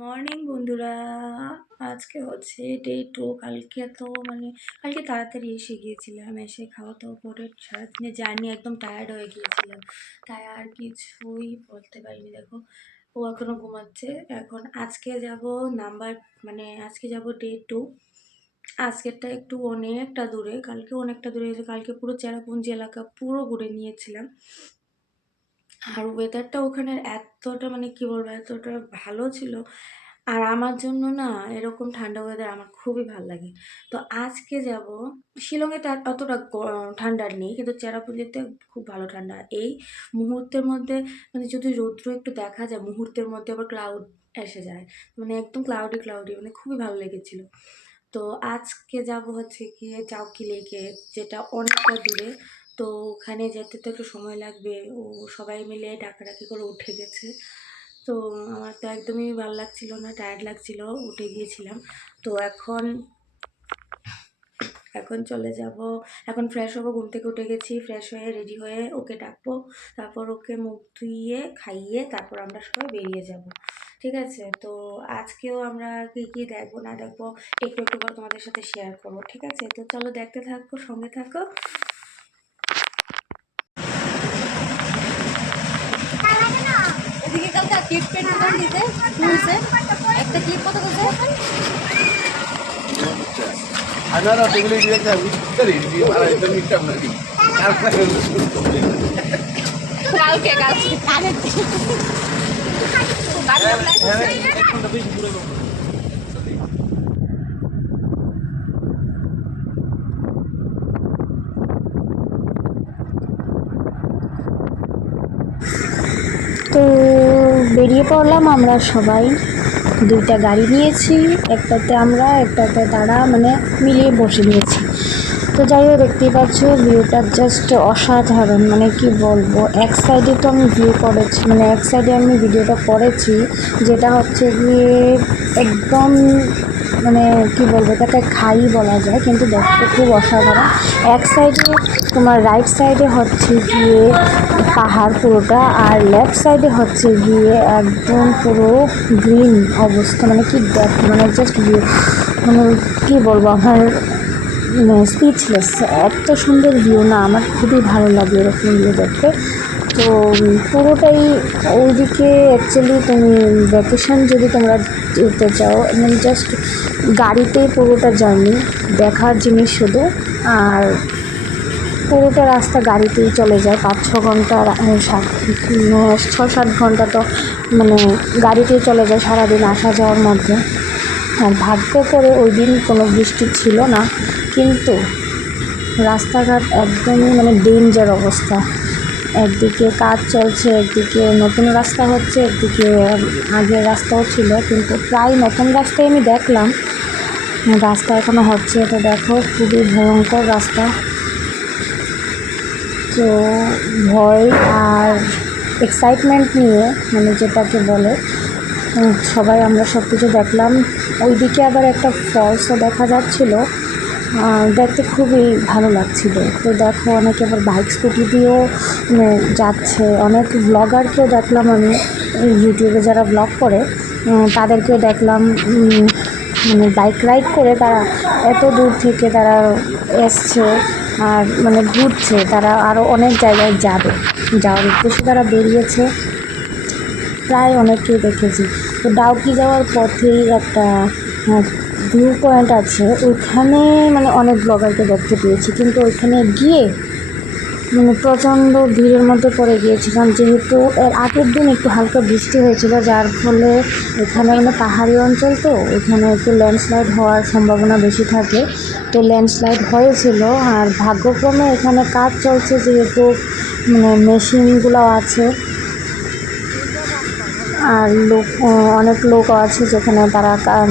Morning বন্ধুরা। আজকে হচ্ছে ডে 2। কালকে তো কালকে তাড়াতাড়ি এসে গিয়েছিলাম, এসে খাওয়া দাওয়া করে সারাদিনে জার্নি একদম টায়ার্ড হয়ে গিয়েছিলাম, তাই আর কিছুই বলতে পারিনি। দেখো ও এখনো ঘুমাচ্ছে। এখন আজকে যাব নাম্বার আজকে যাব ডে 2। আজকেরটা একটু অনেকটা দূরে, কালকে অনেকটা দূরে হয়েছে। কালকে পুরো চেরাপুঞ্জি এলাকা পুরো ঘুরে নিয়েছিলাম। আর ওয়েদারটা ওখানের এতটা কি বলবো, এতটা ভালো ছিল। আর আমার জন্য না এরকম ঠান্ডা ওয়েদার আমার খুবই ভালো লাগে। তো আজকে যাব শিলংয়ে, তার অতটা ঠান্ডা নেই, কিন্তু চেরাপুঞ্জিতে খুব ভালো ঠান্ডা। এই মুহূর্তের মধ্যে যদি রৌদ্র একটু দেখা যায়, মুহূর্তের মধ্যে আবার ক্লাউড এসে যায়, একদম ক্লাউডি ক্লাউডি, খুবই ভালো লেগেছিল। তো আজকে যাব হচ্ছে গিয়ে চাউকি লেকে, যেটা অনেকটা দূরে। তো ওখানে যেতে তো একটু সময় লাগবে। ও সবাই মিলে ডাকাডাকি করে উঠে গেছে। তো আমার তো একদমই ভালো লাগছিল না, টায়ার্ড লাগছিল, উঠে গিয়েছিলাম। তো এখন এখন চলে যাব। এখন ফ্রেশ হবো, ঘুম থেকে উঠে গেছি, ফ্রেশ হয়ে রেডি হয়ে ওকে ডাকবো, তারপর ওকে মুখ ধুইয়ে খাইয়ে তারপর আমরা সবাই বেরিয়ে যাব। ঠিক আছে? তো আজকেও আমরা কি কি দেখবো না দেখবো একটু একটু করে তোমাদের সাথে শেয়ার করবো। ঠিক আছে? তো চলো দেখতে থাকো, সঙ্গে থাকো। এদিকে কালকে ক্লিপ পেন্ট দিতে খুলছে একটা ক্লিপ কত করছে Another thing is that we are the midterm learning. কালকে কালকে কানের তো বেরিয়ে পড়লাম আমরা সবাই। দুইটা গাড়ি নিয়েছি, একটাতে আমরা একটাতে তারা, মিলিয়ে বসে নিয়েছি। তো যাই হোক, দেখতেই পাচ্ছ ভিউটা জাস্ট অসাধারণ, কি বলবো। এক সাইডে তো আমি ভিউ করেছি, এক সাইডে আমি ভিডিওটা করেছি, যেটা হচ্ছে গিয়ে একদম কি বলবো, এটাকে খাই বলা যায়, কিন্তু দেখতে খুব অসাধারণ। এক সাইডে তোমার রাইট সাইডে হচ্ছে গিয়ে পাহাড় পুরোটা, আর লেফট সাইডে হচ্ছে গিয়ে একদম পুরো গ্রিন অবস্থা। কি দেখ, জাস্ট ভিউ, কি বলবো, আমার স্পিচলেস। এত সুন্দর ভিউ না, আমার খুবই ভালো লাগে এরকম ভিউ দেখতে। তো পুরোটাই ওইদিকে অ্যাকচুয়ালি তুমি ভ্যাকেশন যদি তোমরা যেতে চাও, জাস্ট গাড়িতেই পুরোটা জার্নি দেখার জিনিস শুধু। আর পুরোটা রাস্তা গাড়িতেই চলে যায়, 5-6 ঘন্টা, 6-7 ঘন্টা তো গাড়িতেই চলে যায় সারাদিন আসা যাওয়ার মধ্যে। আর ভাগ্য করে ওই দিন কোনো বৃষ্টি ছিল না, কিন্তু রাস্তাঘাট একদমই ডেঞ্জার অবস্থা। একদিকে কাজ চলছে, একদিকে নতুন রাস্তা হচ্ছে, একদিকে আগের রাস্তাও ছিল, কিন্তু প্রায় নতুন রাস্তায় আমি দেখলাম, রাস্তা এখনও হচ্ছে। এটা দেখো, খুবই ভয়ঙ্কর রাস্তা। তো ভয় আর এক্সাইটমেন্ট নিয়ে, যেটাকে বলে, সবাই আমরা সব কিছু দেখলাম। ওইদিকে আবার একটা ফলসও দেখা যাচ্ছিল, দেখতে খুবই ভালো লাগছিল। তো দেখো, অনেকে আবার বাইক স্কুটি দিয়েও যাচ্ছে, অনেক ব্লগারকেও দেখলাম আমি, ইউটিউবে যারা ব্লগ করে তাদেরকেও দেখলাম, বাইক রাইড করে তারা এত দূর থেকে তারা এসছে, আর ঘুরছে। তারা আরও অনেক জায়গায় যাওয়ার উদ্দেশ্যে তারা বেরিয়েছে, প্রায় অনেককেই দেখেছি। তো ডাউকি যাওয়ার পথেই একটা ভিউ পয়েন্ট আছে, ওইখানে অনেক ব্লগারকে দেখতে পেয়েছি, কিন্তু ওইখানে গিয়ে প্রচণ্ড ভিড়ের মধ্যে পড়ে গিয়েছিলাম, যেহেতু এর আগের দিন একটু হালকা বৃষ্টি হয়েছিল, যার ফলে এখানে পাহাড়ি অঞ্চল, তো এখানে একটু ল্যান্ডস্লাইড হওয়ার সম্ভাবনা বেশি থাকে। তো ল্যান্ডস্লাইড হয়েছিল, আর ভাগ্যক্রমে এখানে কাজ চলছে, যেহেতু মেশিনগুলো আছে, আর অনেক লোক আছে যেখানে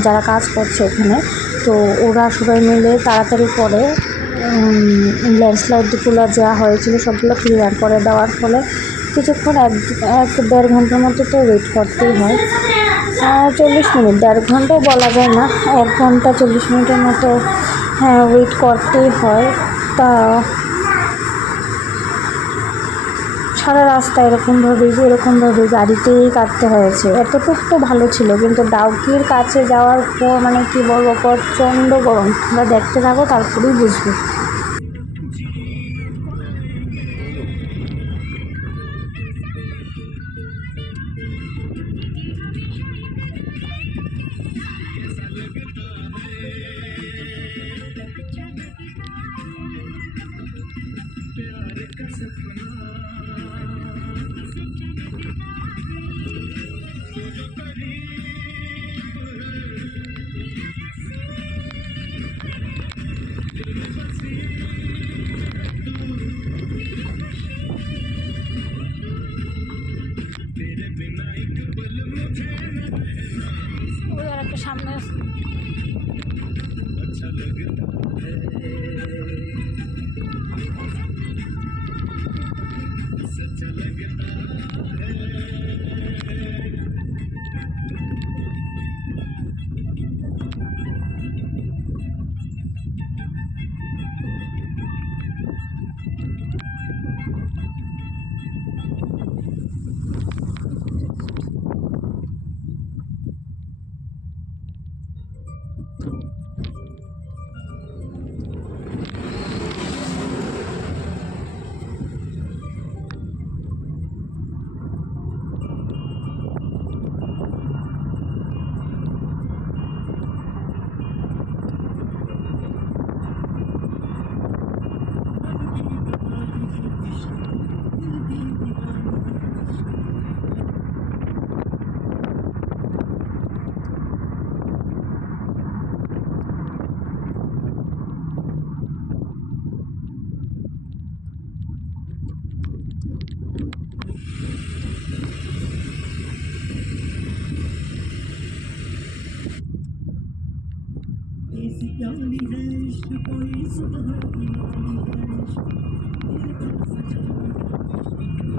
যারা কাজ করছে এখানে। তো ওরা সবাই মিলে তাড়াতাড়ি করে ল্যান্ডস্লাইডগুলো যা হয়েছিল সবগুলো ক্লিয়ার করে দেওয়ার ফলে কিছুক্ষণ 1-1.5 ঘন্টার মতো তো ওয়েট করতেই হয়। 40 মিনিট, 1.5 ঘন্টাও বলা যায় না, 1 ঘন্টা 40 মিনিটের মতো ওয়েট করতেই হয়। তা সারা রাস্তা এরকমভাবে গাড়িতেই কাটতে হয়েছে। এতটুকু তো ভালো ছিল, কিন্তু ডাউকির কাছে যাওয়ার পর মানে কি বলবো, প্রচণ্ড গরম। তোমরা দেখতে থাকো, তারপরেই বুঝবে। ওই আর একটা সামনে আছে।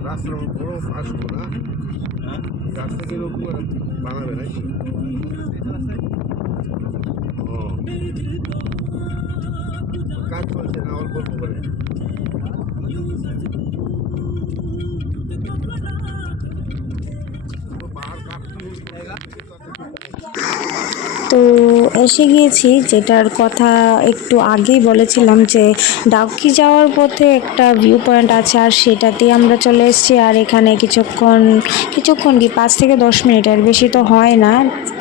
রাস্তার বড় আসবো না, রাস্তা কিরকম বানাবে নাকি? ও কাজ চলছে না, অল্প অল্প করে। তো এসে গিয়েছি, যেটার কথা একটু আগেই বলেছিলাম যে ডাউকি যাওয়ার পথে একটা ভিউ পয়েন্ট আছে, আর সেটাতেই আমরা চলে এসেছি। আর এখানে কিছুক্ষণ কি 5 থেকে 10 মিনিট, এর বেশি তো হয় না।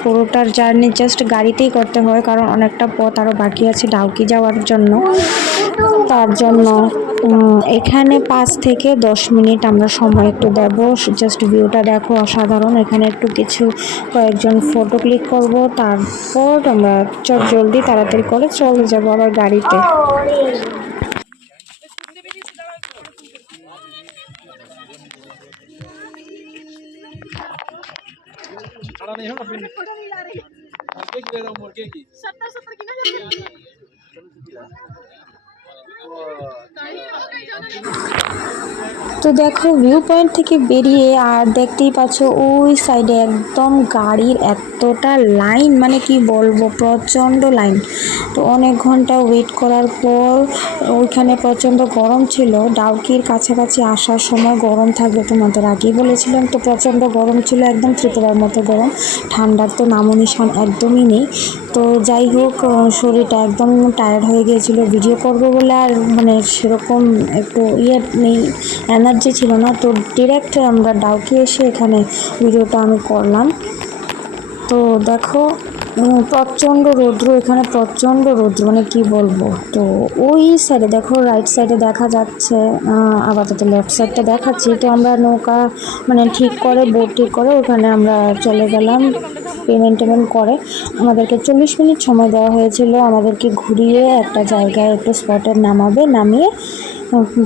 পুরোটার জার্নি জাস্ট গাড়িতেই করতে হয়, কারণ অনেকটা পথ আরও বাকি আছে ডাউকি যাওয়ার জন্য। তার জন্য এখানে 5 থেকে 10 মিনিট আমরা সময় একটু দেব। জাস্ট ভিউটা দেখো, অসাধারণ। এখানে একটু কয়েকজন ফটো ক্লিক করব, তারপর আমরা জলদি তাড়াতাড়ি করে চলে যাব আবার গাড়িতে। তো দেখো, ভিউ পয়েন্ট থেকে বেরিয়ে আর দেখতেই পাচ্ছ ওই সাইডে একদম গাড়ির এতটা লাইন, মানে কি বলবো, প্রচণ্ড লাইন। তো অনেক ঘন্টা ওয়েট করার পর ওইখানে প্রচণ্ড গরম ছিল। ডাউকির কাছাকাছি আসার সময় গরম থাকবে, তোমাদের আগেই বলেছিলাম। তো প্রচণ্ড গরম ছিল, একদম ত্রিপুরার মতো গরম। ঠান্ডার তো নামো নিশান একদমই নেই। তো যাই হোক, শরীরটা একদম টায়ার্ড হয়ে গিয়েছিল। ভিডিও করবো বলে আর মানে সেরকম একটু নেই, এনার্জি ছিল না। তো ডিরেক্ট আমরা ডাউকি এসে এখানে ভিডিওটা আমি করলাম। তো দেখো, প্রচণ্ড রৌদ্র, এখানে প্রচণ্ড রৌদ্র, মানে কি বলবো। তো ওই সাইডে দেখো, রাইট সাইডে দেখা যাচ্ছে, আপাতত লেফট সাইডটা দেখাচ্ছি। তো আমরা নৌকা মানে বোট ঠিক করে ওখানে আমরা চলে গেলাম। পেমেন্ট করে আমাদেরকে 40 মিনিট সময় দেওয়া হয়েছিল, আমাদেরকে ঘুরিয়ে একটা জায়গায় একটু স্পটে নামিয়ে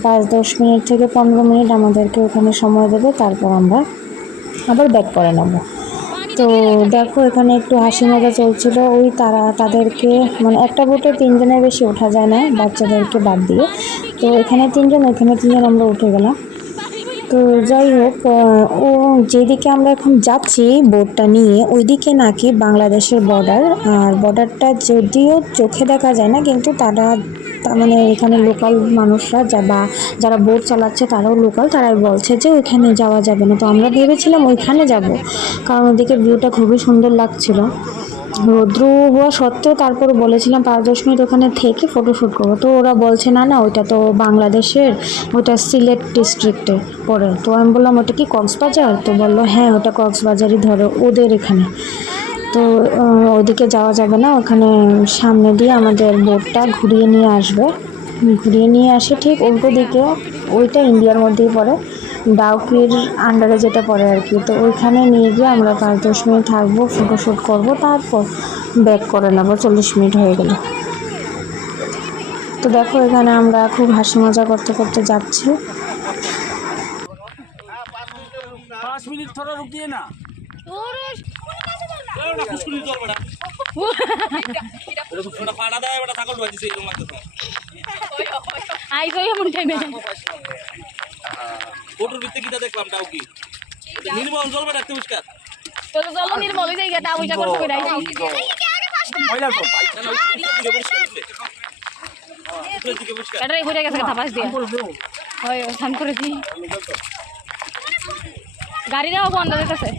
5-10 মিনিট থেকে 15 মিনিট আমাদেরকে ওখানে সময় দেবে, তারপর আমরা আবার ব্যাক করে নেব। তো দেখো, এখানে একটু হাসি মজা চলছিল। তাদেরকে মানে একটা বোটে 3 জনের বেশি ওঠা যায় না, বাচ্চাদেরকে বাদ দিয়ে। তো এখানে 3 জন, ওখানে 3 জন, আমরা উঠে গেলাম। তো যাই হোক, ও যেদিকে আমরা এখন যাচ্ছি বোটটা নিয়ে ওইদিকে নাকি বাংলাদেশের বর্ডার। আর বর্ডারটা যদিও চোখে দেখা যায় না, কিন্তু তারা মানে এখানে লোকাল মানুষরা বা যারা বোট চালাচ্ছে তারাও লোকাল, তারাই বলছে যে ওইখানে যাওয়া যাবে না। তো আমরা ভেবেছিলাম ওইখানে যাব, কারণ ওদিকে ভিউটা খুবই সুন্দর লাগছিল। রৌদ্র হওয়া সত্ত্বেও তারপর বলেছিলাম 5-10 মিনিট ওখানে থেকে ফটোশ্যুট করবো। তো ওরা বলছে না না, ওইটা তো বাংলাদেশের, ওইটা সিলেট ডিস্ট্রিক্টে পড়ে। তো আমি বললাম ওটা কি কক্সবাজার? তো বললো হ্যাঁ ওটা কক্সবাজারই ধরে ওদের এখানে। তো ওইদিকে যাওয়া যাবে না, ওখানে সামনে দিয়ে আমাদের বোটটা ঘুরিয়ে নিয়ে আসবে। ঘুরিয়ে নিয়ে আসে ঠিক উল্টো দিকে, ওইটা ইন্ডিয়ার মধ্যেই পড়ে, ডাউকির আন্ডারে যেটা পড়ে আর কি। তো ওইখানে নিয়ে গিয়ে আমরা 5-10 মিনিট থাকবো, ফটোশ্যুট করবো, তারপর ব্যাক করে নেবো। 40 মিনিট হয়ে গেল। তো দেখো এখানে আমরা খুব হাসি মজা করতে করতে যাচ্ছি। 5 मिनट थोड़ा रुकिए ना। ফটোর ভিতরে কিটা দেখলাম ডাউকি নির্মল জল বেটা একটু পরিষ্কার তো জল নির্মল হয়ে যায়, টা পয়সা করতে কইরা ময়লা তো ভাই না এটাই ঘুরে গেছে কথা পাস দিয়া হয় শান্ত করে দি গাড়িটাও বন্ধ হয়ে গেছে।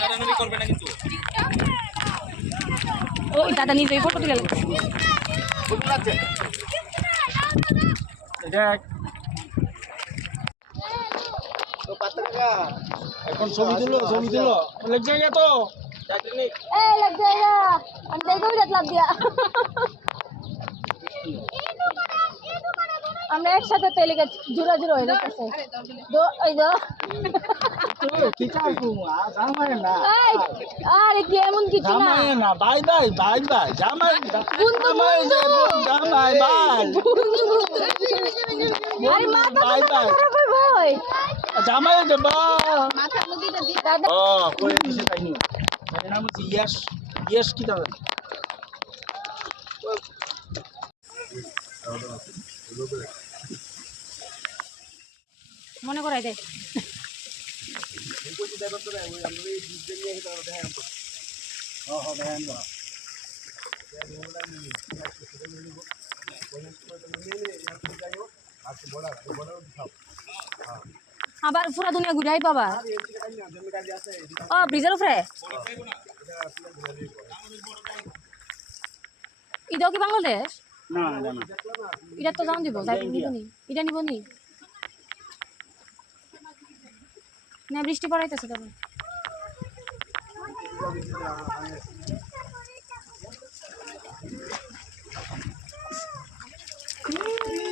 নারানারি করবে না কিন্তু ওই দাদা নিজেই ফটো তুলে ফটো লাগছে এটা তো পাত্রকা এখন ছবি দিলো লাগ যায়গা তো টাইটানিক এই লাগ যায়গা আমি দেখো বিরাট লাগ দিয়া আমরা একসাথে তেলে জুরা জুরা হয়ে যাচ্ছে দো এই দো কি চাই কো জামাই না আরে কেমন কিছু না জামাই না বাই জামাই জামাই বাই আরে মাথা বাই ভাই জামাই দেব মাথা মুদি দি ও কই দিছে তাই নি এর নাম হচ্ছে ইয়াস কি দাও মনে করাই দে আবার পুরা দুনিয়া ঘুরাই পাবা ও ব্রিজের উপরে এটাও কি বাংলাদেশ না এটা তো যাও দিব নিবনি এটা নিবনি না বৃষ্টি পড়াইতেছে তবে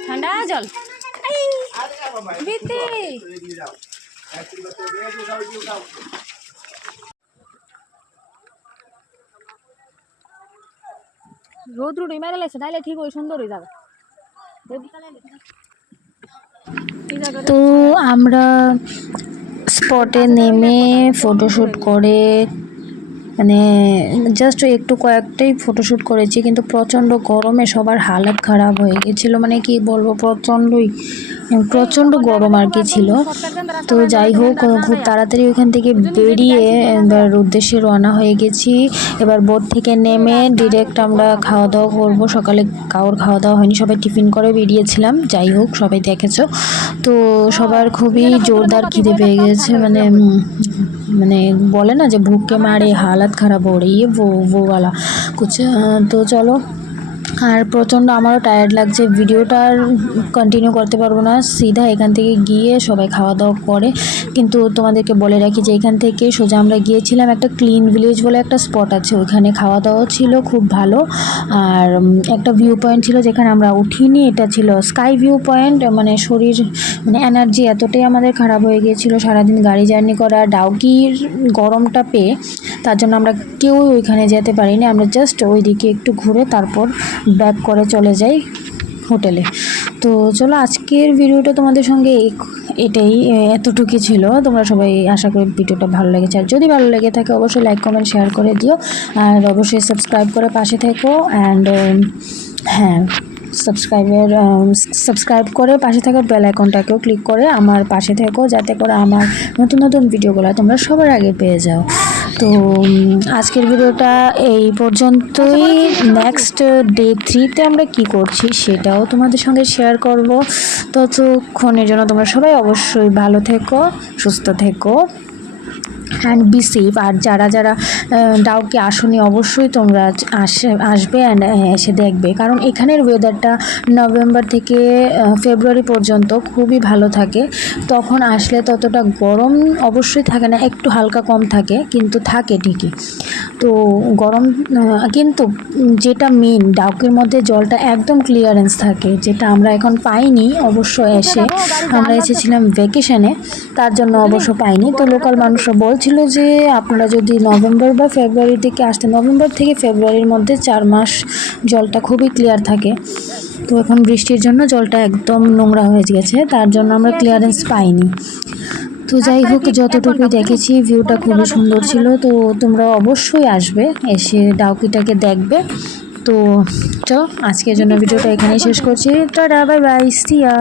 ঠান্ডা জল বিতে রোদ রুড মেরে লাগছে তাইলে ঠিক ওই সুন্দর হয়ে যাবে তো আমরা স্পটে নেমে ফটোশ্যুট করে মানে জাস্ট একটু কয়েকটাই ফটোশ্যুট করেছি, কিন্তু প্রচণ্ড গরমে সবার হালত খারাপ হয়ে গেছিলো। মানে কি বলবো, প্রচণ্ড গরম আর কি ছিল। তো যাই হোক, খুব তাড়াতাড়ি ওইখান থেকে বেরিয়ে এবার উদ্দেশ্যে রওনা হয়ে গেছি। এবার বোট থেকে নেমে ডিরেক্ট আমরা খাওয়া দাওয়া করবো। সকালে কারোর খাওয়া দাওয়া হয়নি, সবাই টিফিন করে বেরিয়েছিলাম। যাই হোক, সবাই দেখেছো তো সবার খুবই জোরদার খিদে পেয়ে গেছে। মানে বলে না যে ভুককে মারে হালাত খারাপ हो रही है वो वाला कुछ। তো চলো, আর প্রচণ্ড আমারও টায়ার্ড লাগছে, ভিডিওটা আর কন্টিনিউ করতে পারবো না। সিধা এখান থেকে গিয়ে সবাই খাওয়া দাওয়া করে। কিন্তু তোমাদেরকে বলে রাখি যে এখান থেকে সোজা আমরা গিয়েছিলাম একটা ক্লিন ভিলেজ বলে একটা স্পট আছে, ওইখানে খাওয়া দাওয়া ছিল খুব ভালো। আর একটা ভিউ পয়েন্ট ছিল যেখানে আমরা উঠিনি, এটা ছিল স্কাই ভিউ পয়েন্ট। মানে এনার্জি এতটাই আমাদের খারাপ হয়ে গিয়েছিল সারাদিন গাড়ি জার্নি করা, ডাউকির গরমটা পেয়ে, তার জন্য আমরা কেউ ওইখানে যেতে পারিনি। আমরা জাস্ট ওইদিকে একটু ঘুরে তারপর ব্যাক করে চলে যাই হোটেলে। তো চলো, আজকের ভিডিওটা তোমাদের সঙ্গে এতটুকুই ছিল। তোমরা সবাই আশা করি ভিডিওটা ভালো লেগেছে, আর যদি ভালো লেগে থাকে অবশ্যই লাইক কমেন্ট শেয়ার করে দিও, আর অবশ্যই সাবস্ক্রাইব করে পাশে থেকো। অ্যান্ড হ্যাঁ, সাবস্ক্রাইব করে পাশে থাকা বেল আইকনটাকেও ক্লিক করে আমার পাশে থেকো, যাতে করে আমার নতুন নতুন ভিডিওগুলো তোমরা সবার আগে পেয়ে যাও। তো আজকের ভিডিওটা এই পর্যন্তই। নেক্সট ডে 3-তে আমরা কি করছি সেটাও তোমাদের সঙ্গে শেয়ার করব। ততক্ষণের জন্য তোমরা সবাই অবশ্যই ভালো থেকো, সুস্থ থেকো অ্যান্ড বি সেফ। আর যারা যারা ডাউকি আসনি অবশ্যই তোমরা আসবে অ্যান্ড এসে দেখবে, কারণ এখানের ওয়েদারটা নভেম্বর থেকে ফেব্রুয়ারি পর্যন্ত খুবই ভালো থাকে। তখন আসলে ততটা গরম অবশ্যই থাকে না, একটু হালকা কম থাকে, কিন্তু থাকে ঠিকই। তো গরম কিন্তু যেটা মেন ডাউকির মধ্যে জলটা একদম ক্লিয়ারেন্স থাকে, যেটা আমরা এখন পাইনি অবশ্য। এসে আমরা এসেছিলাম ভ্যাকেশনে, তার জন্য অবশ্য পাইনি। তো লোকাল মানুষরা বলছিল যে আপনারা যদি নভেম্বর বা ফেব্রুয়ারি থেকে আসতে, নভেম্বর থেকে ফেব্রুয়ারির মধ্যে 4 মাস জলটা খুবই ক্লিয়ার থাকে। তো এখন বৃষ্টির জন্য জলটা একদম নোংরা হয়ে গেছে, তার জন্য আমরা ক্লিয়ারেন্স পাইনি। তো যাই হোক, যতটুকুই দেখেছি ভিউটা খুবই সুন্দর ছিল। তো তোমরা অবশ্যই আসবে, এসে ডাউকিটাকে দেখবে। তো চলো আজকের জন্য ভিডিওটা এখানেই শেষ করছি। টাটা, বাই বাই, সিয়া।